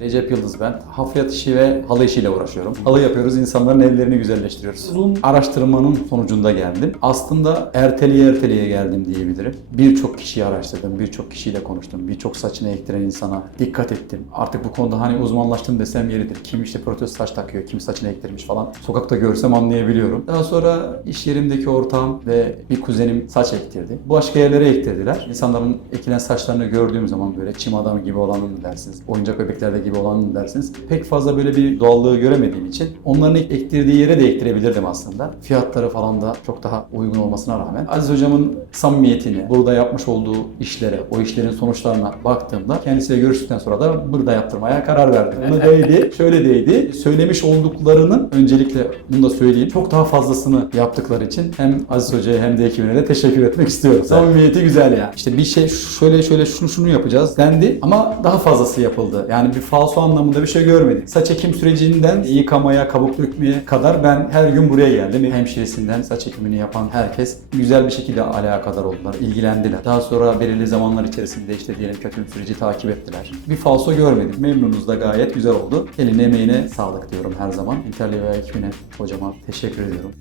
Recep Yıldız ben. Hafriyat işi ve halı işiyle uğraşıyorum. Halı yapıyoruz, insanların evlerini güzelleştiriyoruz. Uzun araştırmanın sonucunda geldim. Aslında erteleye erteleye geldim diyebilirim. Birçok kişiyi araştırdım, birçok kişiyle konuştum. Birçok saçını ektiren insana dikkat ettim. Artık bu konuda hani uzmanlaştım desem yeridir. Kim işte protez saç takıyor, kim saçını ektirmiş falan. Sokakta görsem anlayabiliyorum. Daha sonra iş yerimdeki ortağım ve bir kuzenim saç ektirdi. Başka yerlere ektirdiler. İnsanların ekilen saçlarını gördüğüm zaman böyle çim adamı gibi olanı mı dersiniz, oyuncak bebeklerde gibi olanı mı dersiniz. Pek fazla böyle bir doğallığı göremediğim için onların ek- ektirdiği yere de ektirebilirdim aslında. Fiyatları falan da çok daha uygun olmasına rağmen. Aziz hocamın samimiyetini, burada yapmış olduğu işlere, o işlerin sonuçlarına baktığımda kendisiyle görüştükten sonra da burada yaptırmaya karar verdim. Bunu değdi, şöyle değdi. Söylemiş olduklarının öncelikle bunu da söyleyeyim. Çok daha fazlasını yaptıkları için hem Aziz Hoca'ya hem de ekibine de teşekkür etmek istiyorum. Samimiyeti güzel ya. İşte bir şey şöyle şöyle şunu şunu yapacağız dendi ama daha fazlası yapıldı. Yani bir falso anlamında bir şey görmedik. Saç ekim sürecinden yıkamaya, kabuk dökmeye kadar ben her gün buraya geldim. Hemşiresinden saç ekimini yapan herkes güzel bir şekilde alakadar oldular, ilgilendiler. Daha sonra belirli zamanlar içerisinde işte diyelim ki tüm süreci takip ettiler. Bir falso görmedik. Memnunuz da gayet güzel oldu. Eline emeğine sağlık diyorum her zaman. Interli ve ekibine hocama teşekkür ediyorum.